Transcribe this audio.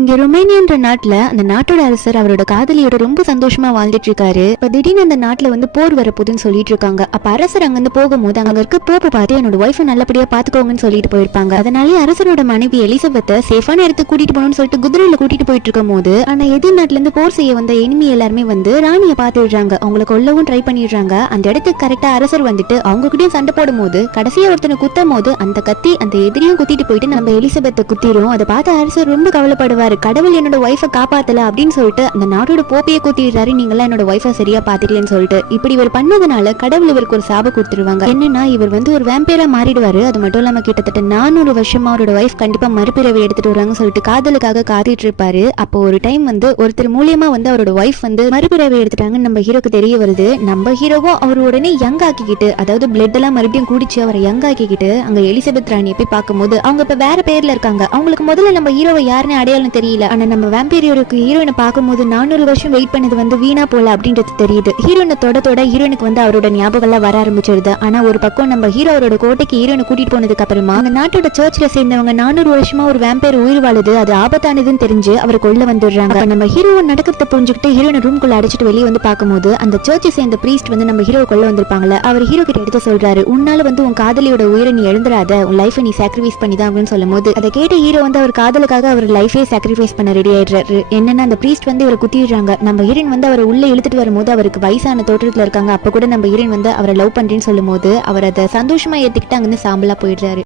இங்க ரொமேனியன்ற நாட்டுல அந்த நாட்டோட அரசர் அவரோட காதலியோட ரொம்ப சந்தோஷமா வாழ்ந்துட்டு இருக்காரு. இப்ப திடீர்னு அந்த நாட்டுல வந்து போர் வரப்போகுதுன்னு சொல்லிட்டு இருக்காங்க. அப்ப அரசர் அங்கிருந்து போகும்போது அங்க இருக்க போப்பு பார்த்து என்னோட ஒய்ஃபை நல்லபடியா பாத்துக்கோங்கன்னு சொல்லிட்டு போயிருப்பாங்க. அதனாலே அரசரோட மனைவி எலிசபெத்தை சேஃபான இடத்துக்கு கூட்டிட்டு போகணும்னு சொல்லிட்டு குதிரையில கூட்டிட்டு போயிட்டு இருக்கும் போது ஆனா எதிர் நாட்டுல இருந்து போர் செய்ய வந்த எனிமி எல்லாருமே வந்து ராணியை பாத்துடுறாங்க. அவங்களை கொல்லவும் ட்ரை பண்ணிடுறாங்க. அந்த இடத்துக்கு கரெக்டா அரசர் வந்துட்டு அவங்க கிட்டயும் சண்டை போடும் போது கடைசியா ஒருத்தனை குத்தும் போது அந்த கத்தி அந்த எதிரியும் குத்திட்டு போயிட்டு நம்ம எலிசபெத்தை குத்திரும். அதை பார்த்து அரசர் ரொம்ப கவலைப்படுவாரு. கடவுள் என்னோட ஒய்ஃபை காப்பாத்தல அப்படின்னு சொல்லிட்டு அந்த நாட்டோட போப்பையை குத்திடுறாரு. நீங்களா என்னோட ஒய்ஃபை சரியா பாத்துக்கலன்னு சொல்லிட்டு இப்படி இவர் பண்ணதுனால கடவுள் இவருக்கு ஒரு சாபம் கொடுத்துருவாங்க. என்னன்னா இவர் வந்து ஒரு வேம்பையரா மாறிடுவாரு. அது மட்டும் இல்லாம கிட்டத்தட்ட 400 வருஷமா அவரோட ஒய்ஃப் கண்டிப்பா மறுபிறவை எடுத்துட்டு வராங்க சொல்லிட்டு காதலுக்காக காத்துட்டு இருப்பாரு. அப்போ ஒரு டைம் வந்து ஒருத்தர் மூலியமா வந்து அவரோட ஒய்ஃப் வந்து மறுபிறவை எடுத்துட்டாங்கன்னு நம்ம ஹீரோக்கு தெரிய வருது. நம்ம ஹீரோவும் அவர் உடனே யங் ஆக்கிக்கிட்டு அதாவது பிளட் எல்லாம் மறுபடியும் குடிச்சு அவரை யங் ஆக்கிக்கிட்டு அங்க எலிசபெத் ராணியை போய் பார்க்கும்போது அவங்க இப்ப வேற பேர்ல இருக்காங்க. அவங்களுக்கு முதல்ல நம்ம ஹீரோவை யாருன்னு அடையாளம் தெரியல. ஆனா நம்ம வேம்பையருக்கு ஹீரோயினை பார்க்கும்போது 400 வருஷம் வெயிட் பண்ணது வந்து வீணா போல அப்படின்றது தெரியுது. ஹீரோயினை தொட ஹீரோனுக்கு வந்து அவரோட ஞாபகம் எல்லாம் வர ஆரம்பிச்சிருது. ஆனா ஒரு பக்கம் நம்ம ஹீரோ அவரோட கோட்டைக்கு ஹீரோனை கூட்டிட்டு போனதுக்கு அப்புறமா அந்த நாட்டோட சர்ச்ல சேர்ந்தவங்க 400 வருஷமா ஒரு வேம்பையர் உயிர் வாழுது அது ஆபத்தானதுன்னு தெரிஞ்சு அவர் கொள்ள வந்துடுறாங்க. நம்ம ஹீரோவை நடக்கிறத புரிஞ்சுக்கிட்டு ஹீரோனை ரூம்குள்ள அடிச்சிட்டு வெளியே வந்து பார்க்கும்போது அந்த சர்ச்சை சேர்ந்த பிரீஸ்ட் வந்து நம்ம ஹீரோ கொள்ள வந்திருப்பாங்களே அவர் ஹீரோ கிட்ட எடுத்து சொல்றாரு, உன்னால வந்து உன் காதலியோட உயிரை நீ எழுந்துராத, உன் லைஃபை நீ சாக்ரிஃபைஸ் பண்ணிதான் அப்படின்னு சொல்லும் போது அதை கேட்ட ஹீரோ வந்து அவர் காதலுக்காக அவர் லைஃபே சாக்ரிஃபைஸ் பண்ண ரெடி ஆயிடுறாரு. என்னன்னா அந்த பிரீஸ்ட் வந்து இவரை குத்திடுறாங்க. நம்ம ஹீரோயின் வந்து அவரை உள்ள இழுத்துட்டு வரும்போது அவருக்கு வயசான தோற்றத்துல இருக்காங்க. அப்ப கூட நம்ம ஹீரோயின் வந்து அவரை லவ் பண்றேன்னு சொல்லும் போது அவர் அதை சந்தோஷமா ஏத்துக்கிட்டு அங்கிருந்து சாம்பலா போயிடுறாரு.